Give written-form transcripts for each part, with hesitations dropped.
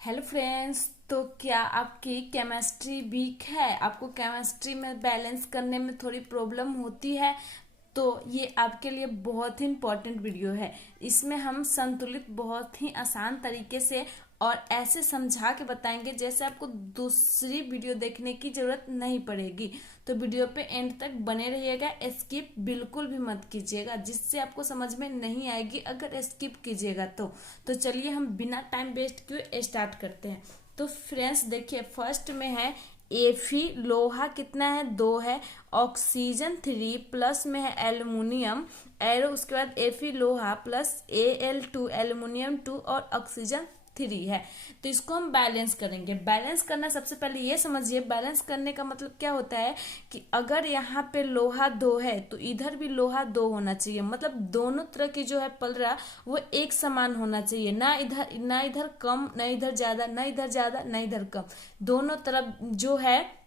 Hello friends. तो क्या आपकी केमिस्ट्री वीक है? आपको केमिस्ट्री में बैलेंस करने में थोड़ी प्रॉब्लम होती है? तो ये आपके लिए बहुत ही इम्पोर्टेंट वीडियो है। इसमें हम संतुलित बहुत ही आसान तरीके से और ऐसे समझा के बताएंगे जैसे आपको दूसरी वीडियो देखने की जरूरत नहीं पड़ेगी। तो वीडियो पे एंड तक बने रहिएगा, स्किप बिल्कुल भी मत कीजिएगा, जिससे आपको समझ में नहीं आएगी अगर स्किप कीजिएगा तो चलिए हम बिना टाइम वेस्ट किए स्टार्ट करते हैं। तो फ्रेंड्स देखिए, फर्स्ट में है एफी लोहा कितना है, 2 है। ऑक्सीजन 3, प्लस में है एल्युमिनियम एरो, उसके बाद एफी लोहा प्लस Al2 एल्युमिनियम 2 और ऑक्सीजन 3 है। तो इसको हम बैलेंस करेंगे। बैलेंस करना, सबसे पहले ये समझिए बैलेंस करने का मतलब क्या होता है कि अगर यहाँ पे लोहा 2 है तो इधर भी लोहा 2 होना चाहिए। मतलब दोनों तरह की जो है पलड़ा वो एक समान होना चाहिए, ना इधर कम, ना इधर ज्यादा, ना इधर ज्यादा, ना इधर कम। दोनों तरफ जो है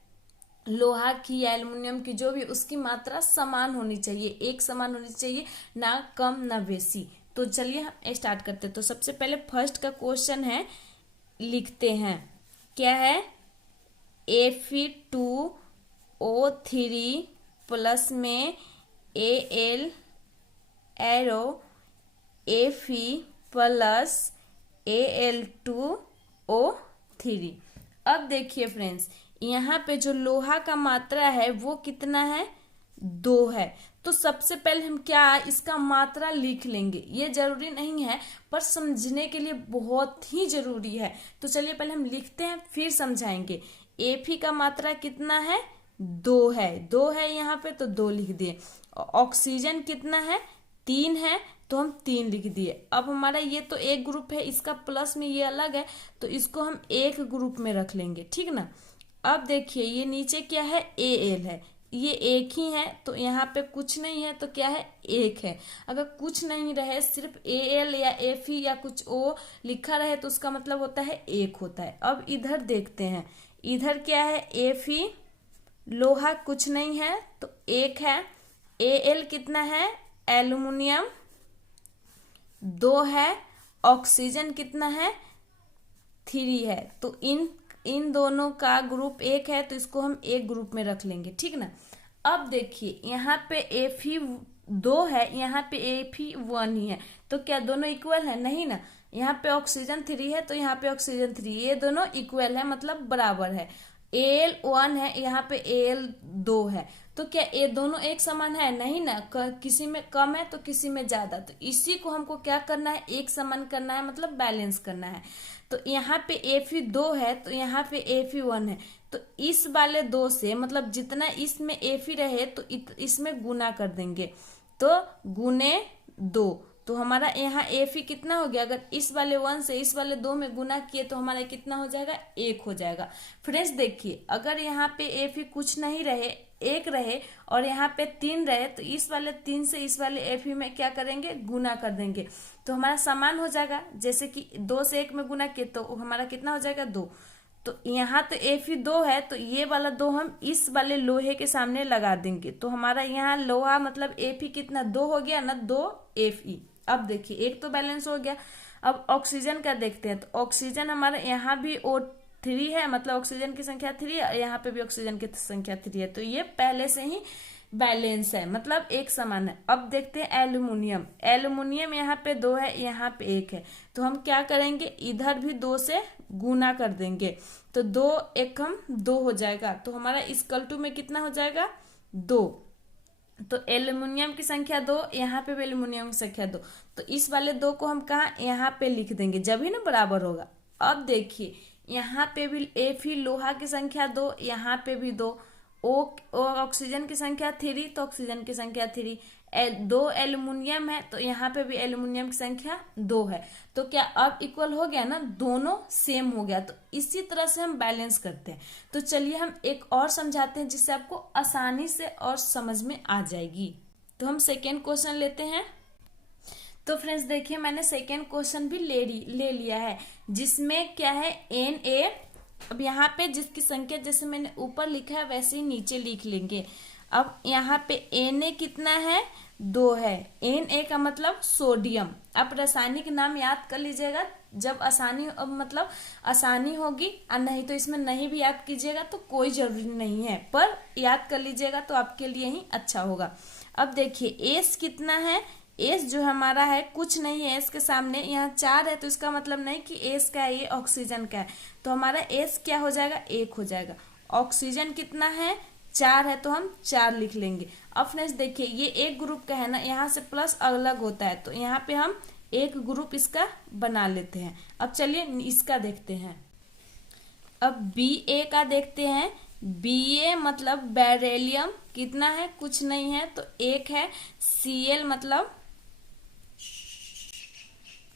लोहा की या एल्युमिनियम की जो भी उसकी मात्रा समान होनी चाहिए, एक समान होनी चाहिए, ना कम ना बेसी। तो चलिए हम स्टार्ट करते हैं। तो सबसे पहले फर्स्ट का क्वेश्चन है, लिखते हैं क्या है। Fe2O3 प्लस में Al arrow Fe plus Al2O3। अब देखिए फ्रेंड्स, यहाँ पे जो लोहा का मात्रा है वो कितना है, 2 है। तो सबसे पहले हम क्या इसका मात्रा लिख लेंगे। ये जरूरी नहीं है पर समझने के लिए बहुत ही जरूरी है। तो चलिए पहले हम लिखते हैं फिर समझाएंगे। एफी का मात्रा कितना है, 2 है। 2 है यहाँ पे तो 2 लिख दिए। ऑक्सीजन कितना है, 3 है तो हम 3 लिख दिए। अब हमारा ये तो एक ग्रुप है, इसका प्लस में ये अलग है तो इसको हम एक ग्रुप में रख लेंगे, ठीक ना। अब देखिए ये नीचे क्या है, Al है, ये एक ही है तो यहाँ पे कुछ नहीं है तो क्या है, एक है। अगर कुछ नहीं रहे, सिर्फ Al या Fe या कुछ O लिखा रहे तो उसका मतलब होता है एक होता है। अब इधर देखते हैं, इधर क्या है, Fe लोहा कुछ नहीं है तो एक है। Al कितना है, एल्युमिनियम 2 है। ऑक्सीजन कितना है, 3 है। तो इन दोनों का ग्रुप एक है तो इसको हम एक ग्रुप में रख लेंगे, ठीक ना। अब देखिए यहाँ पे Fe 2 है, यहाँ पे Fe 1 ही है तो क्या दोनों इक्वल है, नहीं ना। यहाँ पे ऑक्सीजन 3 है तो यहाँ पे ऑक्सीजन 3, ये दोनों इक्वल है मतलब बराबर है। Al 1 है, यहाँ पे Al 2 है तो क्या ये दोनों एक समान है, नहीं ना। किसी में कम है तो किसी में ज्यादा। तो इसी को हमको क्या करना है, एक समान करना है, मतलब बैलेंस करना है। तो यहाँ पे Fe 2 है तो यहाँ पे Fe 1 है तो इस वाले 2 से मतलब जितना इसमें Fe रहे तो इसमें गुना कर देंगे। तो गुने 2 तो हमारा यहाँ Fe कितना हो गया, अगर इस वाले 1 से इस वाले 2 में गुना किए तो हमारा कितना हो जाएगा, 1 हो जाएगा। फ्रेंड्स देखिए, अगर यहाँ पे Fe कुछ नहीं रहे, एक रहे और यहाँ पे 3 रहे तो इस वाले 3 से इस वाले Fe में क्या करेंगे, गुना कर देंगे तो हमारा समान हो जाएगा। जैसे कि 2 से 1 में गुना किए तो हमारा कितना हो जाएगा, 2। तो यहाँ तो Fe 2 है तो ये वाला 2 हम इस वाले लोहे के सामने लगा देंगे तो हमारा यहाँ लोहा मतलब Fe कितना, 2 हो गया ना, 2 Fe। अब देखिए एक तो बैलेंस हो गया। अब ऑक्सीजन का देखते हैं तो ऑक्सीजन हमारे यहाँ भी O3 है, मतलब ऑक्सीजन की संख्या 3 है, यहाँ पे भी ऑक्सीजन की संख्या 3 है तो ये पहले से ही बैलेंस है, मतलब एक समान है। अब देखते हैं एल्युमिनियम। एल्युमिनियम यहाँ पे 2 है, यहाँ पे 1 है तो हम क्या करेंगे, इधर भी 2 से गुना कर देंगे तो 2 एकम 2 हो जाएगा। तो हमारा इक्वल टू में कितना हो जाएगा, 2। तो एल्युमिनियम की संख्या 2, यहाँ पे भी एल्युमिनियम की संख्या 2 तो इस वाले 2 को हम कहा यहाँ पे लिख देंगे, जब ही ना बराबर होगा। अब देखिए यहाँ पे भी Fe लोहा की संख्या 2, यहाँ पे भी 2। ओ ऑक्सीजन की संख्या 3 तो ऑक्सीजन की संख्या 3। 2 एल्युमिनियम है तो यहाँ पे भी एल्युमिनियम की संख्या 2 है। तो क्या अब इक्वल हो गया ना, दोनों सेम हो गया। तो इसी तरह से हम बैलेंस करते हैं। तो चलिए हम एक और समझाते हैं जिससे आपको आसानी से और समझ में आ जाएगी। तो हम सेकेंड क्वेश्चन लेते हैं। तो फ्रेंड्स देखिए, मैंने सेकेंड क्वेश्चन भी ले लिया है जिसमें क्या है, Na। अब यहाँ पे जिसकी संख्या जैसे मैंने ऊपर लिखा है वैसे ही नीचे लिख लेंगे। अब यहाँ पे Na कितना है, दो है। Na का मतलब सोडियम। आप रासायनिक नाम याद कर लीजिएगा, जब आसानी मतलब आसानी होगी, और नहीं तो इसमें नहीं भी याद कीजिएगा तो कोई जरूरी नहीं है, पर याद कर लीजिएगा तो आपके लिए ही अच्छा होगा। अब देखिए एस कितना है, एस जो हमारा है कुछ नहीं है, एस के सामने यहाँ 4 है, तो इसका मतलब नहीं कि एस का है, ये ऑक्सीजन का है, तो हमारा एस क्या हो जाएगा, 1 हो जाएगा। ऑक्सीजन कितना है, 4 है, तो हम 4 लिख लेंगे। अब फ्रेंड्स देखिए ये एक ग्रुप का है ना, यहाँ से प्लस अलग होता है, तो यहाँ पे हम एक ग्रुप इसका बना लेते हैं। अब चलिए इसका देखते हैं। अब बी ए का देखते हैं। बी ए मतलब बेरिलियम कितना है, कुछ नहीं है, तो 1 है। Cl मतलब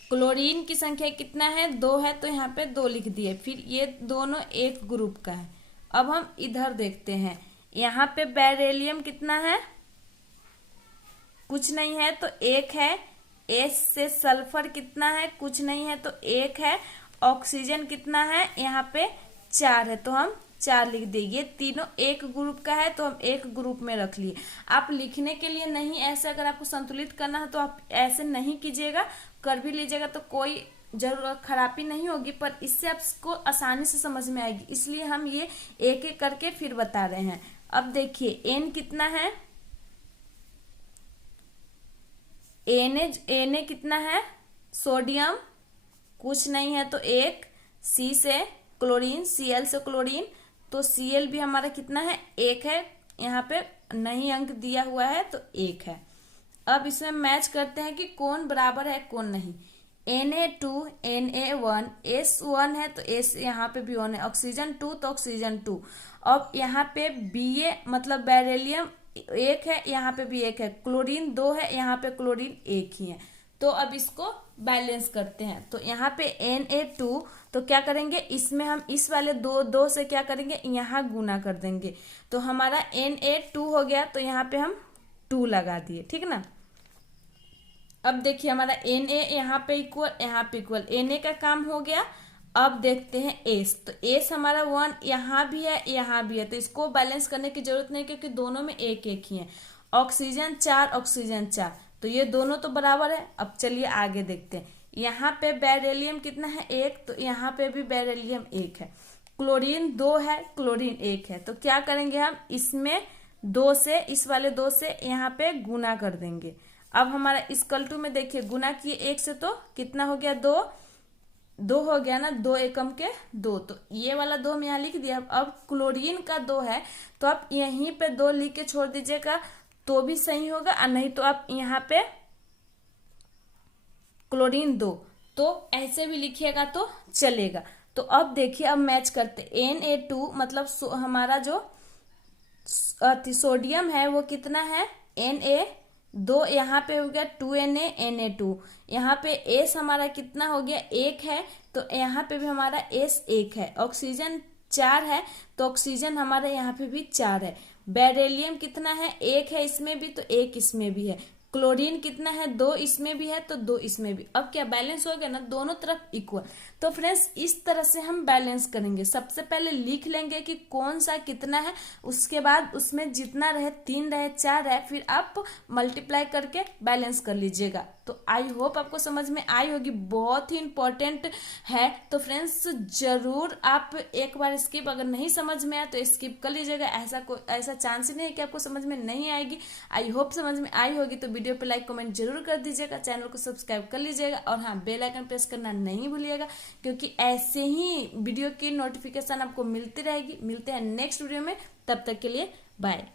क्लोरीन की संख्या कितना है, 2 है, तो यहाँ पे 2 लिख दिए। फिर ये दोनों एक ग्रुप का है। अब हम इधर देखते हैं, यहाँ पे बेरिलियम कितना है, कुछ नहीं है, तो 1 है। एस से सल्फर कितना है, कुछ नहीं है, तो 1 है। ऑक्सीजन कितना है, यहाँ पे 4 है, तो हम 4 लिख दिए। ये तीनों एक ग्रुप का है, तो हम एक ग्रुप में रख लिए। आप लिखने के लिए नहीं, ऐसे अगर आपको संतुलित करना है तो आप ऐसे नहीं कीजिएगा, कर भी लीजिएगा तो कोई जरूर खराबी नहीं होगी, पर इससे आपको आसानी से समझ में आएगी, इसलिए हम ये एक एक करके फिर बता रहे हैं। अब देखिए एन कितना है, एन कितना है, सोडियम कुछ नहीं है, तो 1। सी से क्लोरीन, Cl से क्लोरीन, तो Cl भी हमारा कितना है, 1 है। यहाँ पे नहीं अंक दिया हुआ है, तो 1 है। अब इसमें मैच करते हैं कि कौन बराबर है कौन नहीं। Na2 Na1 S1 है, तो S यहाँ पे भी 1 है। ऑक्सीजन 2 तो ऑक्सीजन 2। अब यहाँ पे Ba मतलब बेरिलियम 1 है, यहाँ पे भी 1 है। क्लोरीन 2 है, यहाँ पे क्लोरीन 1 ही है। तो अब इसको बैलेंस करते हैं। तो यहाँ पे Na2, तो क्या करेंगे, इसमें हम इस वाले 2 से क्या करेंगे, यहाँ गुना कर देंगे, तो हमारा Na2 हो गया, तो यहाँ पे हम 2 लगा दिए, ठीक ना। अब देखिए हमारा Na यहाँ पे इक्वल, यहाँ पे इक्वल, Na का काम हो गया। अब देखते हैं एस, तो एस हमारा 1 यहाँ भी है, यहाँ भी है, तो इसको बैलेंस करने की जरूरत नहीं, क्योंकि दोनों में एक एक ही है। ऑक्सीजन 4 ऑक्सीजन 4, तो ये दोनों तो बराबर है। अब चलिए आगे देखते हैं। यहाँ पे बेरिलियम कितना है, 1, तो यहाँ पे भी बेरिलियम 1 है। क्लोरीन 2 है, क्लोरीन 1 है, तो क्या करेंगे हम, इसमें 2 से, इस वाले 2 से यहाँ पे गुना कर देंगे। अब हमारा इस कल्टू में देखिए गुना किए 1 से, तो कितना हो गया, 2 हो गया ना, 2 एकम के 2, तो ये वाला 2 हम यहाँ लिख दिया। अब क्लोरीन का 2 है, तो आप यहीं पे 2 लिख के छोड़ दीजिएगा तो भी सही होगा, और नहीं तो आप यहाँ पे क्लोरीन 2, तो ऐसे भी लिखिएगा तो चलेगा। तो अब देखिए, अब मैच करते। Na2 मतलब हमारा जो सोडियम है वो कितना है, Na2, यहाँ पे हो गया 2Na Na2। यहाँ पे S हमारा कितना हो गया, 1 है, तो यहाँ पे भी हमारा S 1 है। ऑक्सीजन 4 है, तो ऑक्सीजन हमारा यहाँ पे भी 4 है। बेरिलियम कितना है, 1 है इसमें भी, तो 1 इसमें भी है। क्लोरीन कितना है, 2 इसमें भी है, तो 2 इसमें भी। अब क्या बैलेंस हो गया ना, दोनों तरफ इक्वल। तो फ्रेंड्स इस तरह से हम बैलेंस करेंगे। सबसे पहले लिख लेंगे कि कौन सा कितना है, उसके बाद उसमें जितना रहे, 3 रहे 4 रहे, फिर आप मल्टीप्लाई करके बैलेंस कर लीजिएगा। तो आई होप आपको समझ में आई होगी, बहुत ही इंपॉर्टेंट है। तो फ्रेंड्स जरूर आप एक बार स्किप, अगर नहीं समझ में आया तो स्किप कर लीजिएगा, ऐसा चांस ही नहीं है कि आपको समझ में नहीं आएगी। आई होप समझ में आई होगी। तो वीडियो पे लाइक कमेंट जरूर कर दीजिएगा, चैनल को सब्सक्राइब कर लीजिएगा, और हाँ बेल आइकन प्रेस करना नहीं भूलिएगा, क्योंकि ऐसे ही वीडियो की नोटिफिकेशन आपको मिलती रहेगी। मिलते हैं नेक्स्ट वीडियो में, तब तक के लिए बाय।